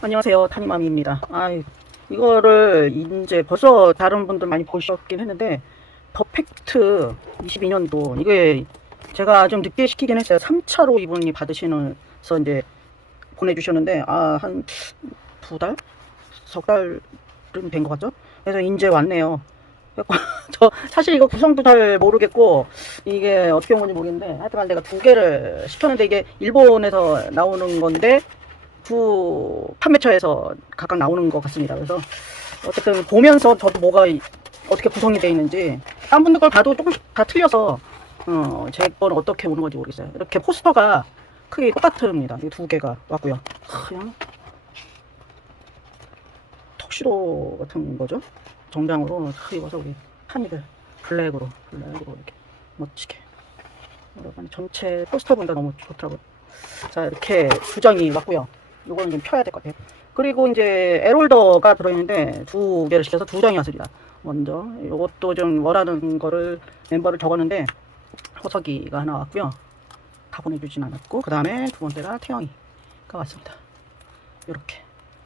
안녕하세요. 타니맘입니다. 아, 이거를 이제 벌써 다른 분들 많이 보셨긴 했는데 더 팩트 22년도 이게 제가 좀 늦게 시키긴 했어요. 3차로 이분이 받으시면서 이제 보내주셨는데 아, 한 두 달? 석 달은 된 것 같죠? 그래서 이제 왔네요. 저 사실 이거 구성도 잘 모르겠고 이게 어떻게 온 건지 모르겠는데 하여튼간 내가 두 개를 시켰는데 이게 일본에서 나오는 건데 두 판매처에서 각각 나오는 것 같습니다. 그래서 어쨌든 보면서 저도 뭐가 이- 어떻게 구성이 되어 있는지 딴 분들 걸 봐도 조금씩 다 틀려서 어, 제 거는 어떻게 오는 건지 모르겠어요. 이렇게 포스터가 크게 똑같습니다. 이 두 개가 왔고요. 그냥 턱시도 같은 거죠. 정장으로 탁 입어서 우리 한이들 블랙으로 블랙으로 이렇게 멋지게 여러분 전체 포스터 보니까 너무 좋더라고요. 자 이렇게 두 장이 왔고요. 요거는 좀 펴야 될 것 같아요. 그리고 이제 에롤더가 들어있는데 두 개를 시켜서 두 장이 왔습니다. 먼저 요것도 좀 원하는 거를 멤버를 적었는데 호석이가 하나 왔고요. 다 보내주진 않았고 그 다음에 두 번째가 태영이가 왔습니다. 요렇게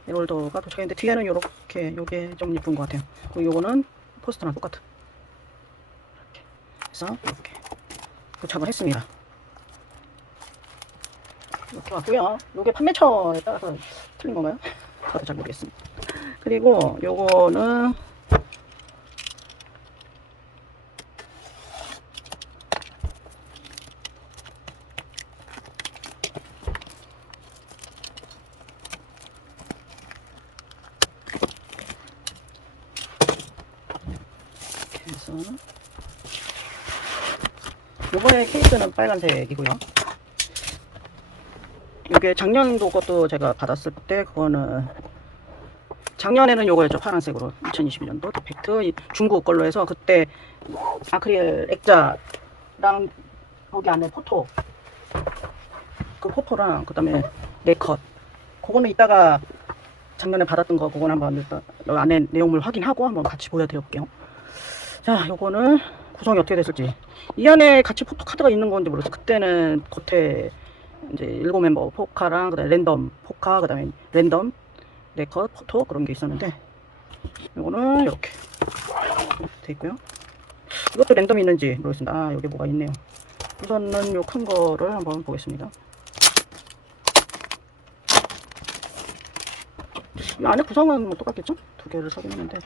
에롤더가 도착했는데 뒤에는 요렇게 요게 좀 예쁜 것 같아요. 그리고 요거는 포스터랑 똑같은 이렇게 해서 이렇게 도착을 했습니다. 이렇게 왔고요. 요게 판매처에 따라서 틀린 건가요? 저도 잘 모르겠습니다. 그리고 요거는 요번에 케이스는 빨간색이고요. 이게 작년도 것도 제가 받았을 때 그거는 작년에는 요거였죠. 파란색으로 2021년도 디펙트. 이 중국 걸로 해서 그때 아크릴 액자랑 거기 안에 포토. 그 포토랑 그 다음에 네컷. 그거는 이따가 작년에 받았던 거 그거는 한번 일단 안에 내용물 확인하고 한번 같이 보여드려 볼게요. 자 요거는 구성이 어떻게 됐을지. 이 안에 같이 포토 카드가 있는 건지 모르겠어요. 그때는 겉에 이제 일곱 멤버 포카랑 그다음에 랜덤 포카 그다음에 랜덤 네컷 포토 그런 게 있었는데 이거는 이렇게 돼 있고요. 이것도 랜덤이 있는지 모르겠습니다. 아 여기 뭐가 있네요. 우선은 요 큰 거를 한번 보겠습니다. 이 안에 구성은 뭐 똑같겠죠? 두 개를 사긴 했는데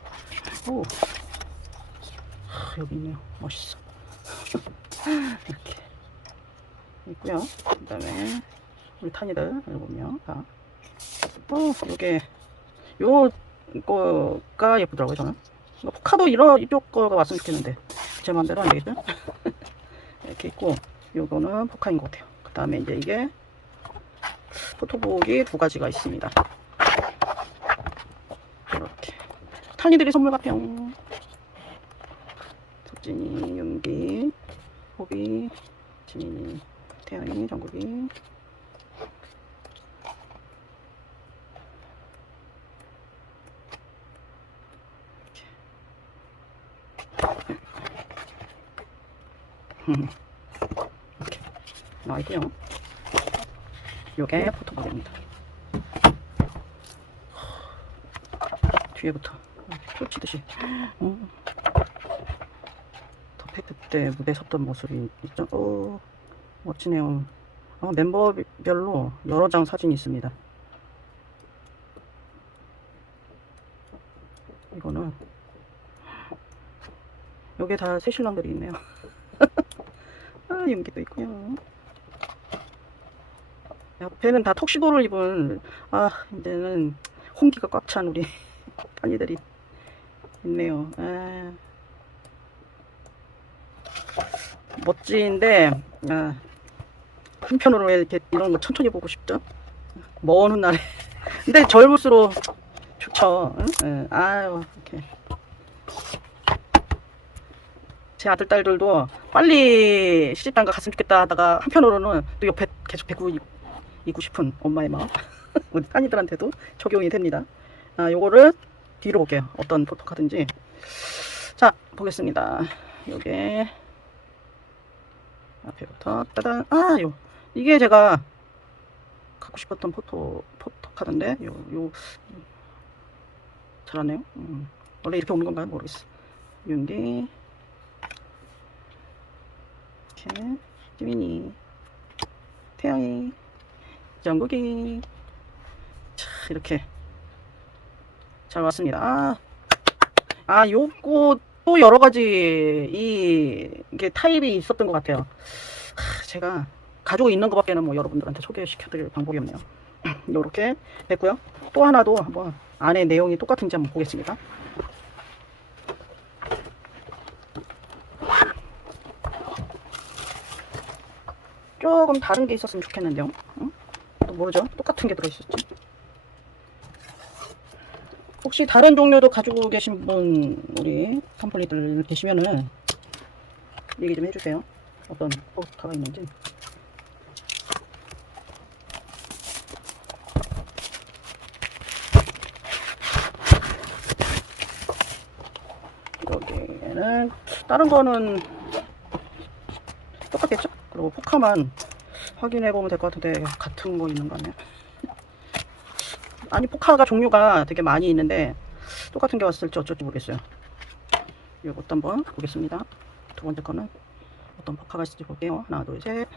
오 하, 여기 있네요. 멋있어. 이렇게 있고요. 그 다음에 우리 탄이들 명 다. 어, 요게 요거가 예쁘더라고요 저는. 포카도 이런 이쪽 거가 왔으면 좋겠는데 제 마음대로 안 되겠죠? 이렇게 있고 요거는 포카인 것 같아요. 그 다음에 이제 이게 포토북이 두 가지가 있습니다. 이렇게 탄이들이 선물 같아요. 석진이, 윤기, 호비, 진이, 태양이, 정국이. 이렇게 나와 있고요. 요게 포토북입니다. 뒤에부터 펼치듯이 음. 더 팩트 때 무대 섰던 모습이 있죠. 오, 멋지네요. 아, 멤버별로 여러 장 사진이 있습니다. 이거는 여기에 다 새 신랑들이 있네요. 아, 윤기도 있고요. 옆에는 다 턱시도를 입은 아 이제는 홍기가 꽉 찬 우리 단이들이 있네요. 아, 멋진데 아, 한편으로 왜 이렇게 이런 거 천천히 보고 싶죠? 먼 훗날에 근데 젊을수록 좋죠. 응? 예, 아유 이렇게 제 아들 딸들도 빨리 시집장가 갔으면 좋겠다 하다가 한편으로는 또 옆에 계속 있- 있고 싶은 엄마의 마음 우리 딸이들한테도 적용이 됩니다. 아 요거를 뒤로 볼게요. 어떤 포토카드인지 자 보겠습니다. 요게 앞에부터 따단 아 요 이게 제가 갖고 싶었던 포토 포토 하던데 요 요 잘하네요. 음, 원래 이렇게 오는 건가요? 모르겠어. 윤기 이렇게 지민이 태영이 정국이 자 이렇게 잘 왔습니다. 아, 아 요거 또 여러 가지 이 이게 타입이 있었던 것 같아요. 하, 제가 가지고 있는 것밖에는 뭐 여러분들한테 소개시켜드릴 방법이 없네요. 요렇게 됐고요. 또 하나도 한번 안에 내용이 똑같은지 한번 보겠습니다. 조금 다른 게 있었으면 좋겠는데요. 응? 또 모르죠? 똑같은 게 들어있었지. 혹시 다른 종류도 가지고 계신 분 우리 컴플리들 계시면은 얘기 좀 해주세요. 어떤 포스터가 있는지. 여기는 다른 거는 똑같겠죠? 그리고 포카만 확인해 보면 될 것 같은데 같은 거 있는 거 아니야? 아니 포카가 종류가 되게 많이 있는데 똑같은 게 왔을지 어쩔지 모르겠어요. 이것도 한번 보겠습니다. 두 번째 거는 어떤 포카가 있을지 볼게요. 하나, 둘, 셋.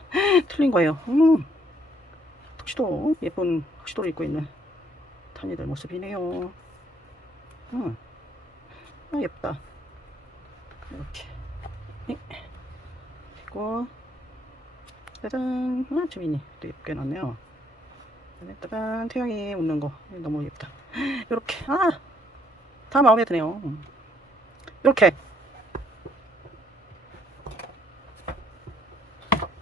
틀린 거예요. 음. 턱시도 예쁜 턱시도를 입고 있는 탄이들 모습이네요. 음. 아, 예쁘다. 이렇게. 네. 그리고 짜잔. 아, 주민이 또 예쁘게 났네요. 짜잔. 태양이 웃는 거 너무 예쁘다. 이렇게. 아, 다 마음에 드네요. 이렇게.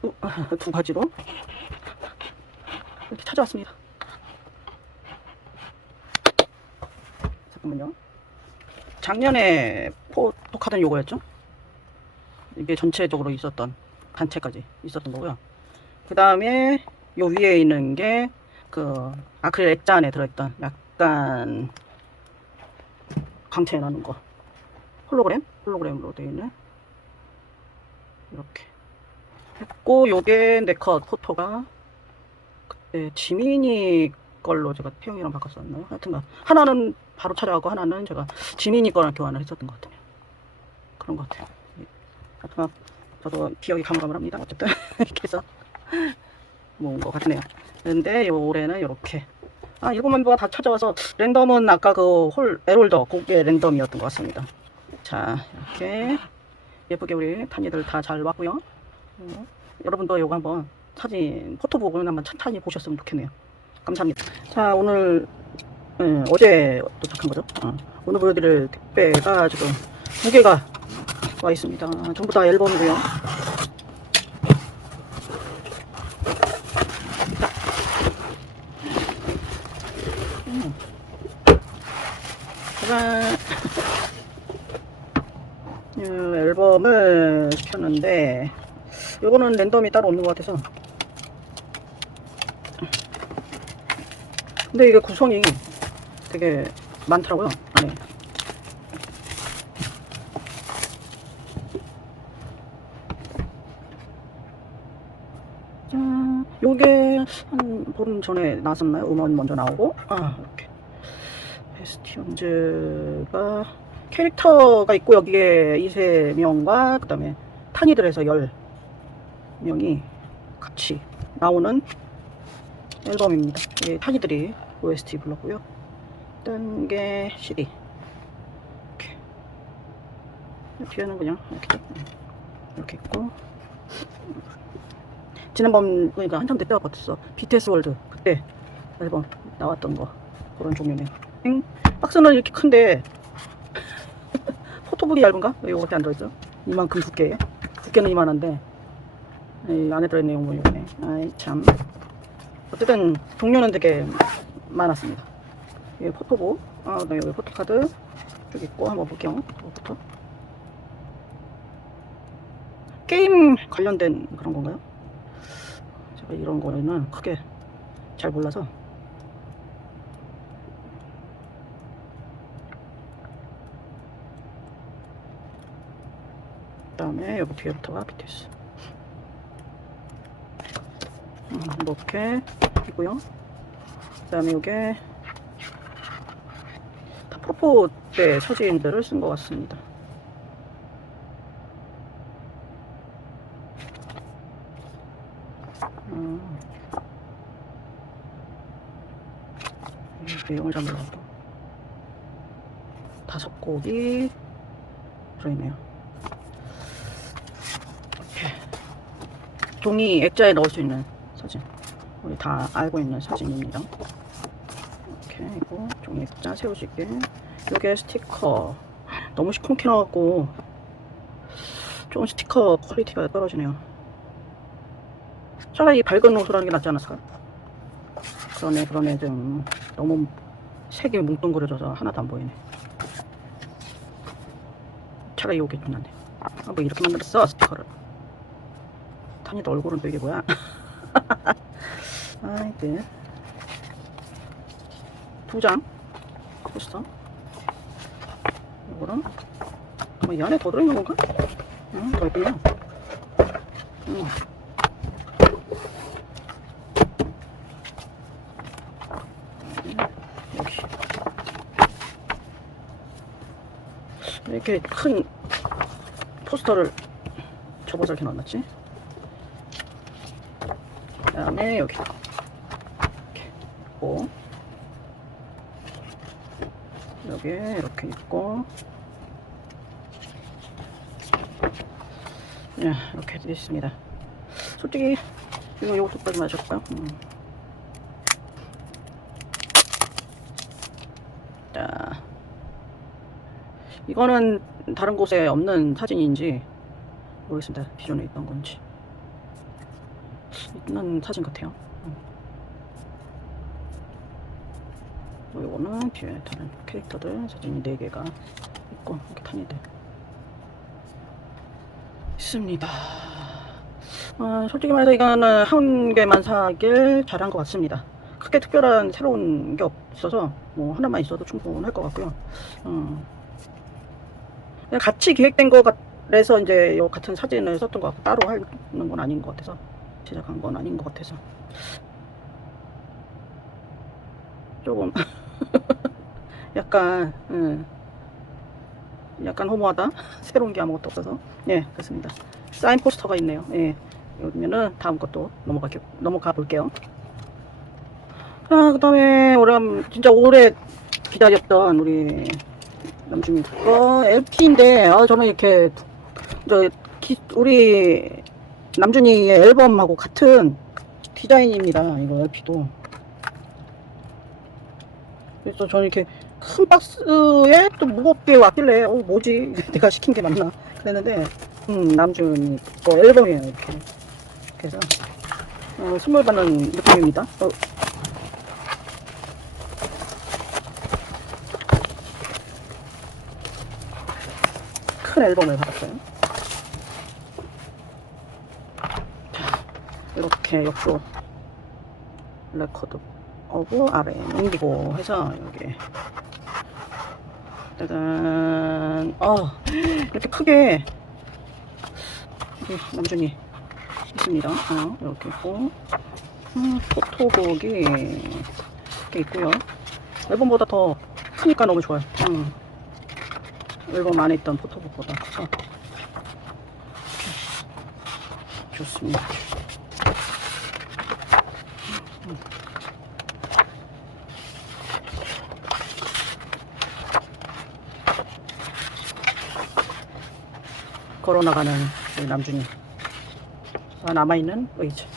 어, 아, 두 가지로 이렇게 찾아왔습니다. 잠깐만요. 작년에 포, 포카던 요거였죠? 이게 전체적으로 있었던 단체까지 있었던 거고요. 그 다음에 요 위에 있는 게 그 아크릴 액자 안에 들어있던 약간 광채 나는 거 홀로그램? 홀로그램으로 되어 있는 이렇게 했고 요게 네컷 포토가 그때 지민이 걸로 제가 태영이랑 바꿨었나요? 하여튼간 하나는 바로 촬영하고 하나는 제가 지민이 거랑 교환을 했었던 것 같아요. 그런 것 같아요. 예. 하여튼간 저도 기억이 가물가물합니다. 어쨌든 이렇게 해서 모은 것 같네요. 근데 요 올해는 이렇게 아 일곱 멤버가 다 찾아와서 랜덤은 아까 그 홀 에롤더 그게 랜덤이었던 것 같습니다. 자 이렇게 예쁘게 우리 탄이들 다 잘 왔고요. 어, 여러분도 요거 한번 사진 포토북을 한번 찬찬히 보셨으면 좋겠네요. 감사합니다. 자 오늘 예, 어제 도착한 거죠. 어, 오늘 보여드릴 택배가 지금 두 개가 와 있습니다. 전부 다 앨범이고요. 음. 앨범을 시켰는데 요거는 랜덤이 따로 없는 것 같아서 근데 이게 구성이 되게 많더라고요 안에 짠 요게 한 보름 전에 나왔었나요? 음원 먼저 나오고 아 이렇게 베스티언즈가 캐릭터가 있고 여기에 이세명과 그 다음에 탄이들에서 10명이 같이 나오는 앨범입니다. 이 탄이들이 OST 불렀고요. 딴게 CD. 이렇게. 뒤에는 그냥 이렇게, 이렇게 있고. 지난번 그러니까 한참 됐다가 봤었어. BTS 월드 그때 앨범 나왔던 거 그런 종류네요. 응? 박스는 이렇게 큰데 포토북이 얇은가? 요거밖에 안 들어있어. 이만큼 두께에. 두께는 이만한데 이 안에 들어있는 내용은 요거네. 아이 참. 어쨌든 종류는 되게 많았습니다. 이 포토북, 아, 네, 여기 포토카드 쭉 있고 한번 볼게요. 포토. 게임 관련된 그런 건가요? 제가 이런 거는 크게 잘 몰라서 그 다음에 여기 뒤에부터가 BTS 음, 이렇게 있고요 그 그다음에 이게 다 프로포 때 사진들을 쓴 것 같습니다. 음. 이 내용을 잠들어도 다섯 곡이 들어있네요. 이렇게 종이 액자에 넣을 수 있는 사진. 우리 다 알고 있는 사진입니다. 이렇게 이거 종이 액자 세울 수 있게. 요게 스티커. 너무 시큼게 나갖고 좀 스티커 퀄리티가 떨어지네요. 차라리 밝은 하는 게 낫지 않았을까? 그러네, 그러네. 좀 너무 색이 뭉뚱그려져서 하나도 안 보이네. 차라리 요게 좀 낫네. 아, 뭐 이렇게 만들었어, 스티커를. 타니도 얼굴은 또 이게 뭐야? 아이들. 두 장. 포스터. 요거랑. 뭐이 안에 더 들어있는 건가? 응, 더 있군요. 응. 여기. 이렇게 큰 포스터를 접어서 이렇게 넣어놨지? 그 다음에 여기 이렇게 있고 여기 이렇게 있고 네, 이렇게 되어 있습니다 솔직히 이거 요것도까지 마실까요? 음. 자 이거는 다른 곳에 없는 사진인지 모르겠습니다 기존에 있던 건지 있는 사진 같아요. 음. 요거는 뒤에 다른 캐릭터들 사진이 4개가 있고 이렇게 탄이들 있습니다. 어, 솔직히 말해서 이거는 한 개만 사길 잘한 것 같습니다. 크게 특별한 새로운 게 없어서 뭐 하나만 있어도 충분할 것 같고요. 어. 그냥 같이 기획된 거 같아서 이제 요 같은 사진을 썼던 것 같고 따로 하는 건 아닌 것 같아서 제작한 건 아닌 것 같아서 조금 약간 음, 약간 허무하다? 새로운 게 아무것도 없어서. 예 그렇습니다. 사인 포스터가 있네요. 예. 그러면은 다음 것도 넘어가 넘어가 볼게요. 아그 다음에 오래 진짜 오래 기다렸던 우리 남주민 거 LP인데 아 저는 이렇게 저 기, 우리 남준이의 앨범하고 같은 디자인입니다. 이거 LP도. 그래서 저는 이렇게 큰 박스에 또 무겁게 왔길래, 어, 뭐지? 내가 시킨 게 맞나? 그랬는데, 음, 남준이 거 앨범이에요. 이렇게. 그래서, 어, 선물 받는 느낌입니다. 어. 큰 앨범을 받았어요. 이렇게 옆으로 레코드 오브 RM 인디고 해서 여기 짜잔. 어 이렇게 크게. 여기 남준이 있습니다. 어, 이렇게 있고. 음, 포토북이 이렇게 있고요. 앨범보다 더 크니까 너무 좋아요. 음. 앨범 안에 있던 포토북보다. 커서 좋습니다 걸어나가는 우리 남준이. 아, 남아있는 의자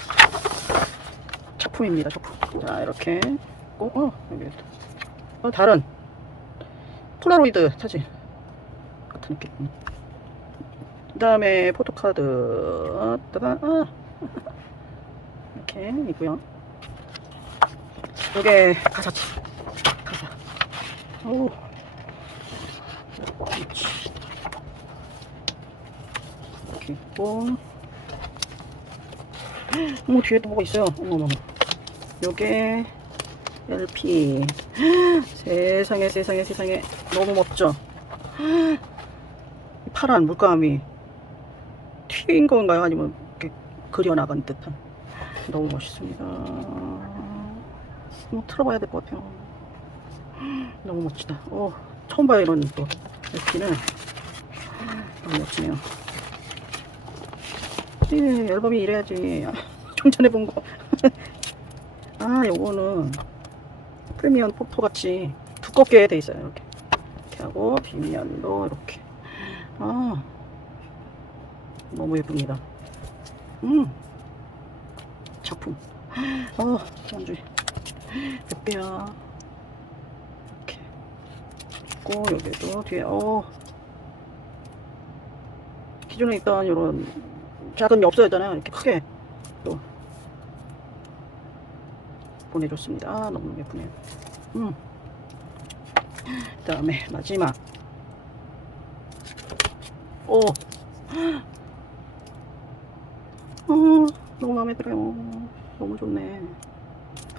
작품입니다 작품. 자 이렇게 꼭 어, 여기 어, 다른. 폴라로이드 사진 같은 느낌. 그 다음에 포토카드. 따단. 아. 이렇게 있고요. 요게 가사지. 가사. 오 있고. 어머 뒤에 또 뭐가 있어요? 어머머머. 요게 LP 세상에 세상에 세상에. 너무 멋져. 파란 물감이 튀긴 건가요? 아니면 이렇게 그려나간 듯한? 너무 멋있습니다. 뭐 틀어봐야 될 것 같아요. 너무 멋지다. 어, 처음 봐요, 이런 또 앨범는. 너무 멋지네요. 예, 앨범이 이래야지. 아, 좀 전에 본 거. 아, 요거는 프리미엄 포토 같이 두껍게 돼 있어요. 이렇게. 이렇게 하고 뒷면도 이렇게. 아, 너무 예쁩니다. 음, 작품. 아, 완전 몇 개야. 이렇게. 있고, 여기도 뒤에, 어. 기존에 있던 이런 작은 엽서였잖아요. 이렇게 크게 또 보내줬습니다. 아, 너무 예쁘네요. 음. 그 다음에 마지막. 오. 어, 너무 마음에 들어요. 너무 좋네.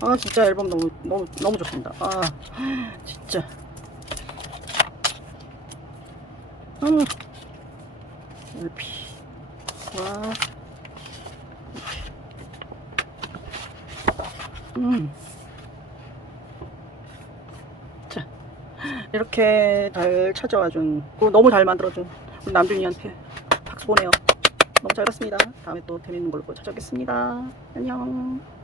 아, 진짜 앨범 너무, 너무, 너무 좋습니다. 아, 진짜. 음. LP. 와. 음. 자, 이렇게 잘 찾아와준, 또 너무 잘 만들어준 우리 남준이한테 박수 보내요. 너무 잘 봤습니다. 다음에 또 재밌는 걸로 찾아오겠습니다. 안녕.